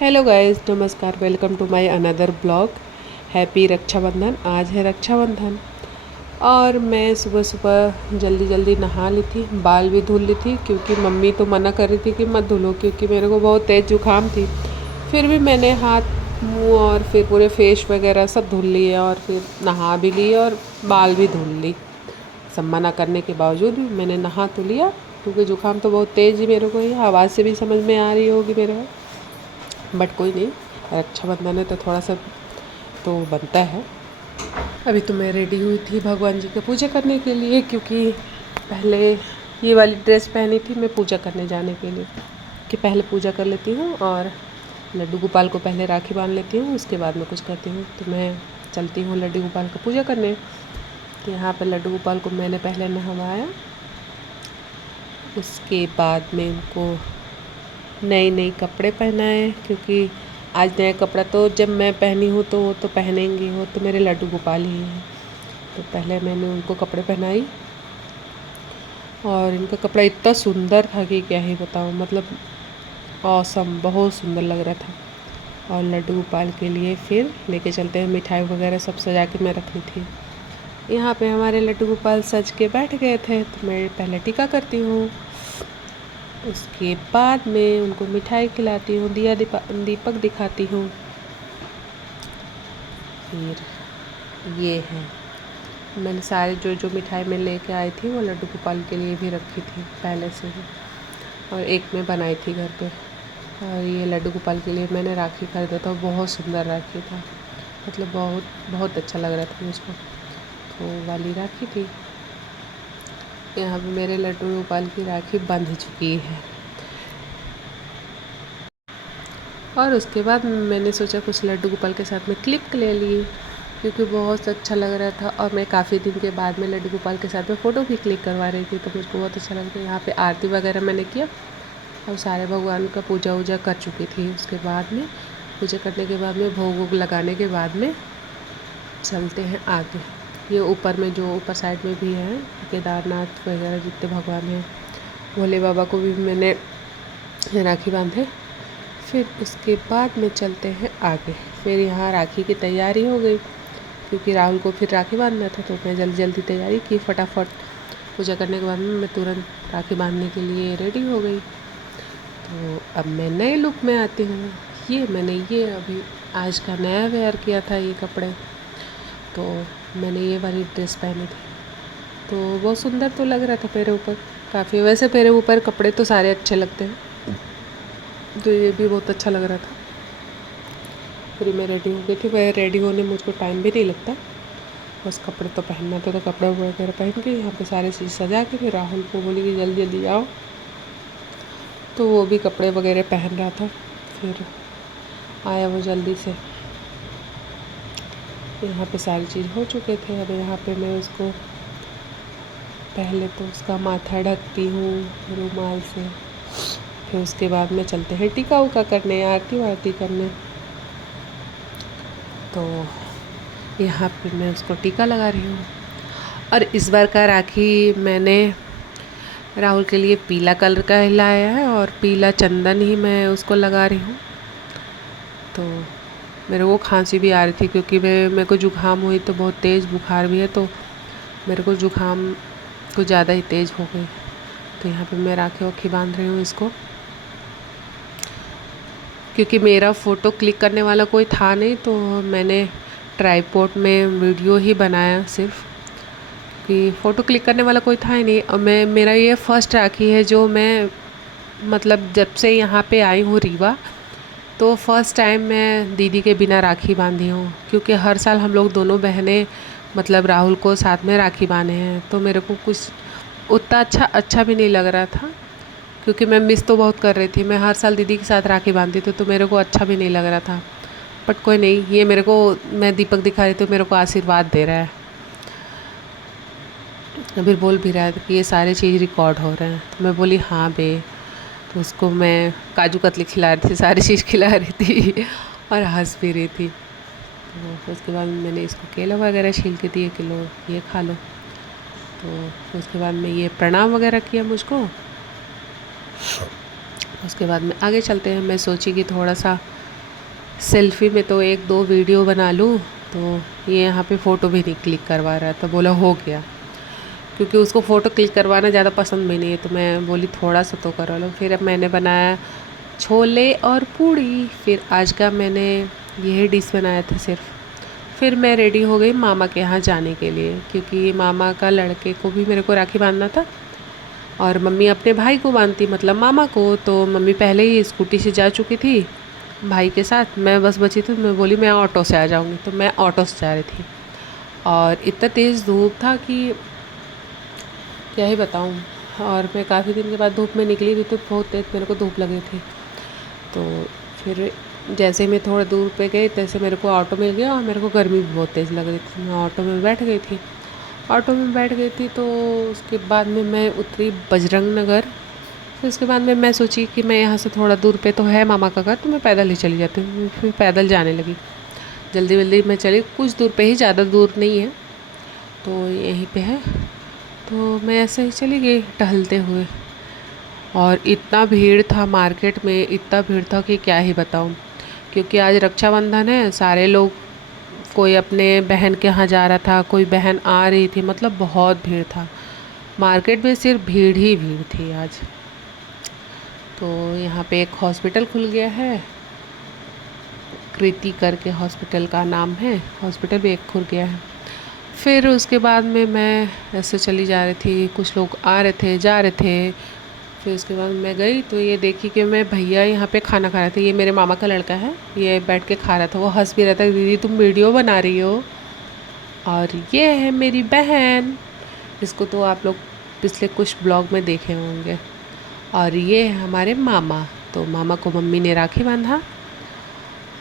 Hello guys, नमस्कार। Welcome to my another blog. Happy Rakshabandhan. आज है रक्षाबंधन और मैं सुबह सुबह जल्दी जल्दी नहा ली थी, बाल भी धुल ली थी क्योंकि मम्मी तो मना कर रही थी कि मत धुलो क्योंकि मेरे को बहुत तेज़ जुकाम थी। फिर भी मैंने हाथ मुंह और फिर पूरे फेस वगैरह सब धुल लिए और फिर नहा भी ली और बाल भी धुल ली। सब मना करने के बावजूद भी मैंने नहा तो लिया क्योंकि जुकाम तो बहुत तेज़ ही मेरे को ही, आवाज़ से भी समझ में आ रही होगी मेरे को। बट कोई नहीं, रक्षाबंधन है तो थोड़ा सा तो बनता है। अभी तो मैं रेडी हुई थी भगवान जी की पूजा करने के लिए क्योंकि पहले ये वाली ड्रेस पहनी थी मैं पूजा करने जाने के लिए कि पहले पूजा कर लेती हूँ और लड्डू गोपाल को पहले राखी बांध लेती हूँ, उसके बाद मैं कुछ करती हूँ। तो मैं चलती हूँ लड्डू गोपाल का पूजा करने। तो यहाँ पर लड्डू गोपाल को मैंने पहले नहवाया, उसके बाद में उनको नए नए कपड़े पहनाए क्योंकि आज नया कपड़ा तो जब मैं पहनी हूँ तो वो तो पहनेंगे, वो तो मेरे लड्डू गोपाल ही हैं। तो पहले मैंने उनको कपड़े पहनाई और इनका कपड़ा इतना सुंदर था कि क्या ही बताऊँ, मतलब औसम, बहुत सुंदर लग रहा था। और लड्डू गोपाल के लिए फिर लेके चलते हैं, मिठाई वगैरह सब सजा के मैं रखी थी। यहाँ पे हमारे लड्डू गोपाल सज के बैठ गए थे तो मैं पहले टीका करती हूँ, उसके बाद में उनको मिठाई खिलाती हूँ, दीपक दिखाती हूँ। फिर ये है, मैंने सारे जो जो मिठाई मैं लेके आई थी वो लड्डू गोपाल के लिए भी रखी थी पहले से ही, और एक मैं बनाई थी घर पे। और ये लड्डू गोपाल के लिए मैंने राखी खरीदा था, बहुत सुंदर राखी था, मतलब बहुत बहुत अच्छा लग रहा था मुझको, तो वाली राखी थी। यहाँ पे मेरे लड्डू गोपाल की राखी बंध चुकी है। और उसके बाद मैंने सोचा कुछ लड्डू गोपाल के साथ में क्लिप ले ली क्योंकि बहुत अच्छा लग रहा था और मैं काफ़ी दिन के बाद में लड्डू गोपाल के साथ में फ़ोटो भी क्लिक करवा रही थी, तो मुझको बहुत अच्छा लग रहा था। यहाँ पे आरती वगैरह मैंने किया और सारे भगवान का पूजा वूजा कर चुकी थी। उसके बाद में पूजा करने के बाद में भोग वोग लगाने के बाद में चलते हैं आगे। ये ऊपर में जो ऊपर साइड में भी है केदारनाथ वगैरह जितने भगवान हैं, भोले बाबा को भी मैंने राखी बांधे। फिर उसके बाद में चलते हैं आगे। फिर यहाँ राखी की तैयारी हो गई क्योंकि राहुल को फिर राखी बांधना था, तो मैं जल्दी जल्दी तैयारी की फटाफट। पूजा करने के बाद में मैं तुरंत राखी बांधने के लिए रेडी हो गई। तो अब मैं नए लुक में आती हूँ। ये अभी आज का नया वेयर किया था ये कपड़े, तो मैंने ये वाली ड्रेस पहनी थी तो बहुत सुंदर तो लग रहा था मेरे ऊपर काफ़ी। वैसे मेरे ऊपर कपड़े तो सारे अच्छे लगते हैं, तो ये भी बहुत अच्छा लग रहा था। फिर मैं रेडी हो गई थी, वह रेडी होने मुझको टाइम भी नहीं लगता, बस कपड़े तो पहनना था तो कपड़ा वगैरह पहन के यहाँ पे सारे चीज़ सजा के फिर राहुल को बोली कि जल्दी जल्दी आओ, तो वो भी कपड़े वगैरह पहन रहा था। फिर आया वो जल्दी से। यहाँ पे सारी चीज़ हो चुके थे। अब यहाँ पे मैं उसको पहले तो उसका माथा ढकती हूँ रुमाल से, फिर उसके बाद में चलते हैं टीका उका करने, आरती वारती करने। तो यहाँ पे मैं उसको टीका लगा रही हूँ। और इस बार का राखी मैंने राहुल के लिए पीला कलर का ही लाया है और पीला चंदन ही मैं उसको लगा रही हूँ। तो मेरे को खांसी भी आ रही थी क्योंकि मेरे को जुकाम हुई, तो बहुत तेज़ बुखार भी है, तो मेरे को जुकाम कुछ ज़्यादा ही तेज़ हो गई। तो यहाँ पे मैं राखी वाखी बांध रही हूँ इसको, क्योंकि मेरा फ़ोटो क्लिक करने वाला कोई था नहीं, तो मैंने ट्राईपॉड में वीडियो ही बनाया सिर्फ, कि फ़ोटो क्लिक करने वाला कोई था ही नहीं। और मेरा ये फर्स्ट राखी है जो मैं, मतलब जब से यहाँ पे आई हूँ रीवा, तो फर्स्ट टाइम मैं दीदी के बिना राखी बांधी हूँ, क्योंकि हर साल हम लोग दोनों बहनें मतलब राहुल को साथ में राखी बांधे हैं, तो मेरे को कुछ उतना अच्छा भी नहीं लग रहा था क्योंकि मैं मिस तो बहुत कर रही थी। मैं हर साल दीदी के साथ राखी बांधती थी तो मेरे को अच्छा भी नहीं लग रहा था। बट कोई नहीं, ये मेरे को, मैं दीपक दिखा रही थी तो मेरे को आशीर्वाद दे रहा है, फिर बोल भी रहा है कि ये सारे चीज़ रिकॉर्ड हो रहे हैं। तो मैं बोली हाँ बे। तो उसको मैं काजू कतली खिला रही थी, सारी चीज़ खिला रही थी और हंस भी रही थी। तो उसके बाद मैंने इसको केला वगैरह छील के दिए कि लो ये खा लो। तो उसके बाद में ये प्रणाम वगैरह किया मुझको। उसके बाद में आगे चलते हैं। मैं सोची कि थोड़ा सा सेल्फ़ी में तो एक दो वीडियो बना लूँ, तो ये यहाँ पे फ़ोटो भी नहीं क्लिक करवा रहा था। बोला हो गया, क्योंकि उसको फ़ोटो क्लिक करवाना ज़्यादा पसंद भी नहीं है, तो मैं बोली थोड़ा सा तो करा लो। फिर अब मैंने बनाया छोले और पूड़ी। फिर आज का मैंने यही डिश बनाया था सिर्फ। फिर मैं रेडी हो गई मामा के यहाँ जाने के लिए, क्योंकि मामा का लड़के को भी मेरे को राखी बांधना था और मम्मी अपने भाई को बांधती, मतलब मामा को। तो मम्मी पहले ही स्कूटी से जा चुकी थी भाई के साथ, मैं बस बची थी। मैं बोली मैं ऑटो से आ जाऊँगी, तो मैं ऑटो से जा रही थी। और इतना तेज़ धूप था कि क्या ही बताऊँ। और मैं काफ़ी दिन के बाद धूप में निकली भी, तो बहुत तेज़ मेरे को धूप लगी थी। तो फिर जैसे मैं थोड़ा दूर पे गई, तैसे मेरे को ऑटो मिल गया और मेरे को गर्मी भी बहुत तेज़ लग रही थी। मैं ऑटो में बैठ गई थी। ऑटो में बैठ गई थी तो उसके बाद में मैं उतरी बजरंग नगर। फिर उसके बाद में मैं सोची कि मैं यहाँ से थोड़ा दूर पे तो है मामा का घर, तो मैं पैदल ही चली जाती हूँ। फिर पैदल जाने लगी, जल्दी जल्दी मैं चली। कुछ दूर पे ही, ज़्यादा दूर नहीं है, तो यहीं पे है। तो मैं ऐसे ही चली गई टहलते हुए। और इतना भीड़ था मार्केट में, इतना भीड़ था कि क्या ही बताऊँ। क्योंकि आज रक्षाबंधन है, सारे लोग, कोई अपने बहन के यहाँ जा रहा था, कोई बहन आ रही थी, मतलब बहुत भीड़ था मार्केट में। सिर्फ भीड़ ही भीड़ थी आज। तो यहाँ पे एक हॉस्पिटल खुल गया है, कृति करके हॉस्पिटल का नाम है। हॉस्पिटल भी एक खुल गया है। फिर उसके बाद में मैं ऐसे चली जा रही थी, कुछ लोग आ रहे थे जा रहे थे। फिर उसके बाद मैं गई तो ये देखी कि मैं भैया यहाँ पे खाना खा रहे थे। ये मेरे मामा का लड़का है, ये बैठ के खा रहा था। वो हंस भी रहा था, दीदी तुम वीडियो बना रही हो। और ये है मेरी बहन, इसको तो आप लोग पिछले कुछ ब्लॉग में देखे होंगे। और ये है हमारे मामा। तो मामा को मम्मी ने राखी बांधा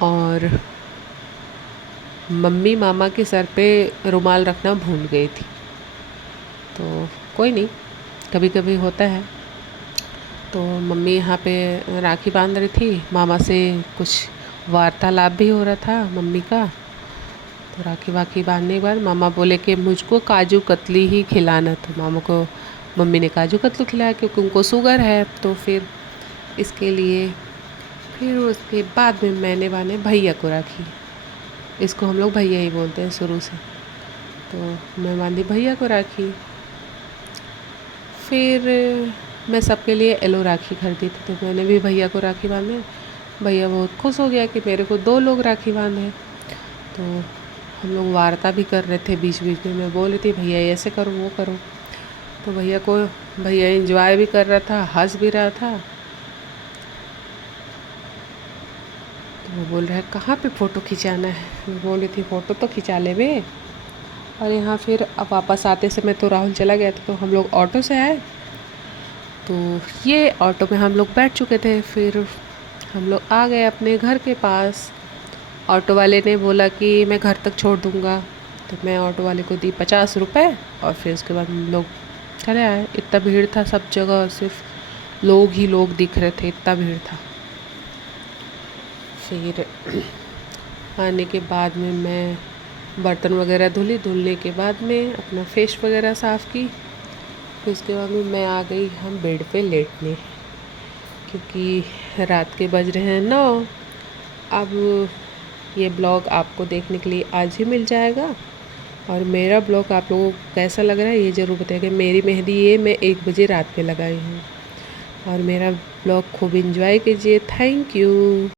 और मम्मी मामा के सर पे रुमाल रखना भूल गई थी। तो कोई नहीं, कभी कभी होता है। तो मम्मी यहाँ पे राखी बांध रही थी, मामा से कुछ वार्तालाप भी हो रहा था मम्मी का। तो राखी वाखी बांधने के बाद मामा बोले कि मुझको काजू कतली ही खिलाना। तो मामा को मम्मी ने काजू कतली खिलाया, क्योंकि उनको शुगर है, तो फिर इसके लिए। फिर उसके बाद में मैंने बांधे भैया को राखी। इसको हम लोग भैया ही बोलते हैं शुरू से। तो मैं बांधी भैया को राखी। फिर मैं सबके लिए येलो राखी खरीदी थी, तो मैंने भी भैया को राखी बांधे। भैया बहुत खुश हो गया कि मेरे को 2 लोग राखी बांधे। तो हम लोग वार्ता भी कर रहे थे, बीच बीच में मैं बोल रही थी भैया ऐसे करो वो करो। तो भैया एंजॉय भी कर रहा था, हंस भी रहा था। तो वो बोल रहा है कहाँ पे फ़ोटो खिंचाना है। मैं बोल रही थी फ़ोटो तो खिंचा ले बे। और यहाँ फिर अब वापस आते समय तो राहुल चला गया था, तो हम लोग ऑटो से आए। तो ये ऑटो में हम लोग बैठ चुके थे। फिर हम लोग आ गए अपने घर के पास। ऑटो वाले ने बोला कि मैं घर तक छोड़ दूँगा, तो मैं ऑटो वाले को दी 50 रुपये। और फिर उसके बाद हम लोग चले आए। इतना भीड़ था सब जगह, सिर्फ लोग ही लोग दिख रहे थे, इतना भीड़ था। फिर आने के बाद में मैं बर्तन वगैरह धुलने के बाद में अपना फेस वगैरह साफ़ की। फिर उसके बाद में मैं आ गई हम बेड पे लेटने, क्योंकि रात के बज रहे हैं 9। अब ये ब्लॉग आपको देखने के लिए आज ही मिल जाएगा। और मेरा ब्लॉग आप लोगों को कैसा लग रहा है ये ज़रूर बताइएगा। मेरी मेहंदी ये मैं 1 बजे रात में लगाई हूँ। और मेरा ब्लॉग खूब एंजॉय कीजिए। Thank you.